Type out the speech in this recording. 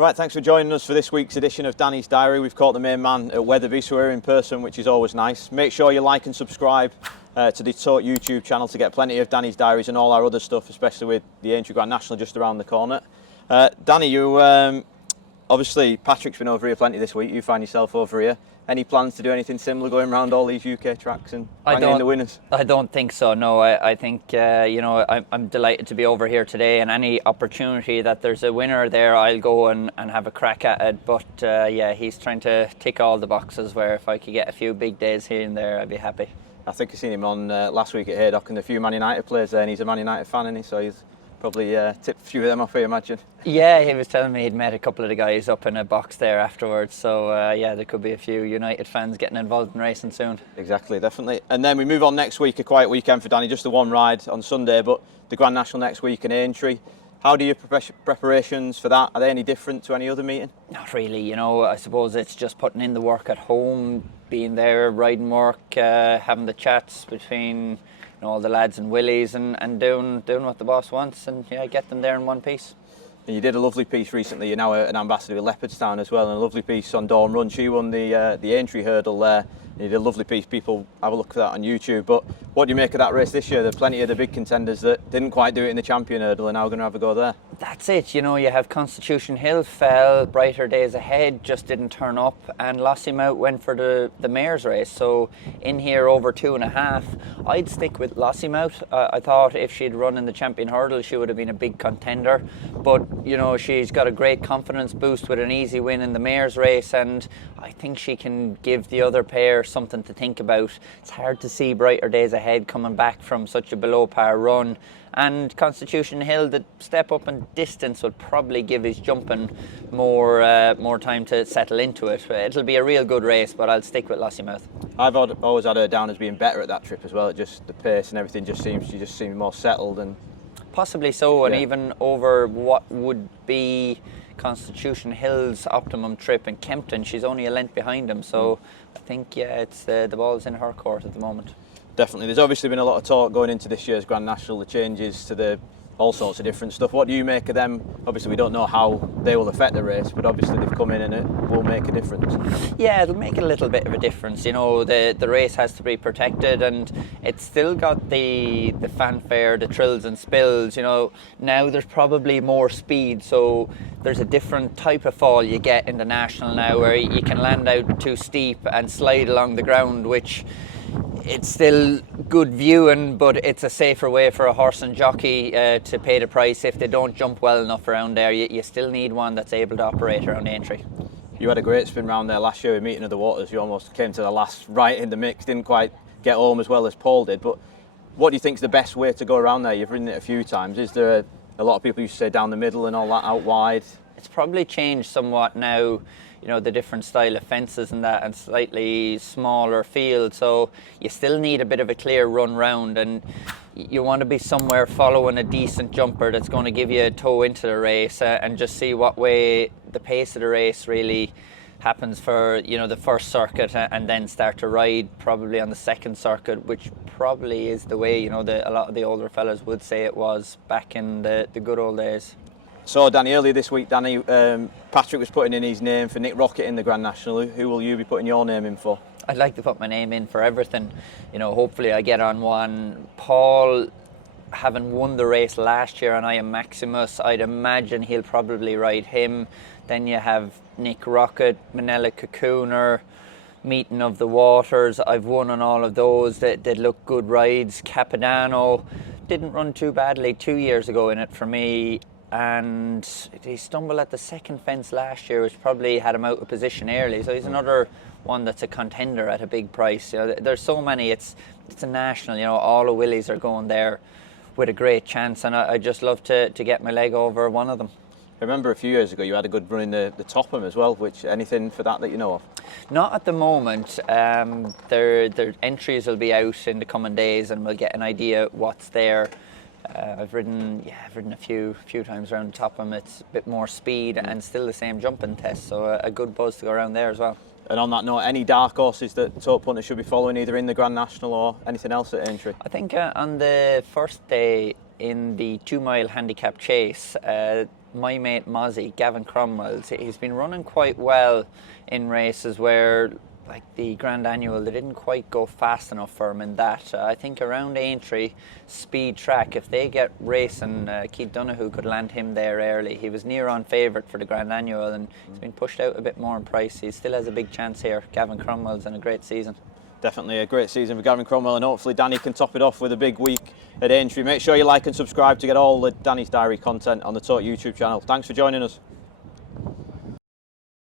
Right, thanks for joining us for this week's edition of Danny's Diary. We've caught the main man at Wetherby, so we're in person, which is always nice. Make sure you like and subscribe to the Tote YouTube channel to get plenty of Danny's Diaries and all our other stuff, especially with the Aintree Grand National just around the corner. Danny, you obviously Patrick's been over here plenty this week. You find yourself over here. Any plans to do anything similar, going around all these UK tracks and finding the winners? I don't think so. No, I think I'm delighted to be over here today, and any opportunity that there's a winner there, I'll go and have a crack at it. But yeah, he's trying to tick all the boxes. Where if I could get a few big days here and there, I'd be happy. I think I've seen him on last week at Haydock and a few Man United players there, and he's a Man United fan, isn't he? So he's probably tipped a few of them off, I imagine. Yeah, he was telling me he'd met a couple of the guys up in a box there afterwards. So yeah, there could be a few United fans getting involved in racing soon. Exactly, definitely. And then we move on next week, a quiet weekend for Danny, just the one ride on Sunday, but the Grand National next week in Aintree. How do your preparations for that? Are they any different to any other meeting? Not really, I suppose it's just putting in the work at home, being there, riding work, having the chats between all the lads and Willies and doing what the boss wants, and yeah, get them there in one piece. And you did a lovely piece recently. You're now an ambassador with Leopardstown as well, and a lovely piece on Dawn Run. She won the Aintree hurdle there. You did a lovely piece. People have a look for that on YouTube. But what do you make of that race this year? There are plenty of the big contenders that didn't quite do it in the champion hurdle and now going to have a go there. That's it. You have Constitution Hill fell, Brighter Days Ahead just didn't turn up, and Lossiemouth went for the mayor's race. So in here over 2.5, I'd stick with Lossiemouth. I thought if she'd run in the champion hurdle, she would have been a big contender. But she's got a great confidence boost with an easy win in the mayor's race, and I think she can give the other pair something to think about. It's hard to see Brighter Days Ahead coming back from such a below par run, and Constitution Hill, the step up in distance will probably give his jumping more time to settle into it. It'll be a real good race, but I'll stick with Lossiemouth. I've always had her down as being better at that trip as well. It just the pace and everything she just seemed more settled, and possibly so, and even over what would be Constitution Hill's optimum trip in Kempton, she's only a length behind him. So I think it's the ball's in her court at the moment. Definitely. There's obviously been a lot of talk going into this year's Grand National, the changes to all sorts of different stuff. What do you make of them? Obviously we don't know how they will affect the race, but obviously they've come in and it will make a difference. Yeah, it'll make a little bit of a difference. The race has to be protected, and it's still got the fanfare, the trills and spills. Now there's probably more speed, so there's a different type of fall you get in the National now, where you can land out too steep and slide along the ground, which it's still good viewing, but it's a safer way for a horse and jockey to pay the price if they don't jump well enough around there. You still need one that's able to operate around Aintree. You had a great spin round there last year with Meeting of the Waters. You almost came to the last right in the mix, didn't quite get home as well as Paul did. But what do you think is the best way to go around there? You've ridden it a few times. Is there a lot of people used to say down the middle and all that, out wide? It's probably changed somewhat now. The different style of fences and that, and slightly smaller field, so you still need a bit of a clear run round, and you want to be somewhere following a decent jumper that's going to give you a toe into the race, and just see what way the pace of the race really happens for the first circuit, and then start to ride probably on the second circuit, which probably is the way a lot of the older fellas would say it was back in the good old days. So Danny, earlier this week, Patrick was putting in his name for Nick Rocket in the Grand National. Who will you be putting your name in for? I'd like to put my name in for everything. Hopefully I get on one. Paul, having won the race last year on I Am Maximus, I'd imagine he'll probably ride him. Then you have Nick Rocket, Manila Cocooner, Meeting of the Waters. I've won on all of those. They look good rides. Capadano didn't run too badly 2 years ago in it for me. And he stumbled at the second fence last year, which probably had him out of position early. So he's another one that's a contender at a big price. There's so many. It's a national. All the Willies are going there with a great chance, and I just love to get my leg over one of them. I remember a few years ago you had a good run in the Topham as well. Anything for that you know of? Not at the moment. Their entries will be out in the coming days, and we'll get an idea what's there. I've ridden a few times around the Topham. It's a bit more speed and still the same jumping test, so a good buzz to go around there as well. And on that note, any dark horses that Tote punters should be following either in the Grand National or anything else at Aintree? I think on the first day in the 2 mile handicap chase, my mate Mozzie, Gavin Cromwell, he's been running quite well in races where, like the Grand Annual, they didn't quite go fast enough for him in that. I think around Aintree, speed track, if they get racing, Keith Donoghue could land him there early. He was near on favourite for the Grand Annual, and he's been pushed out a bit more in price. He still has a big chance here. Gavin Cromwell's in a great season. Definitely a great season for Gavin Cromwell, and hopefully Danny can top it off with a big week at Aintree. Make sure you like and subscribe to get all the Danny's Diary content on the Tote YouTube channel. Thanks for joining us.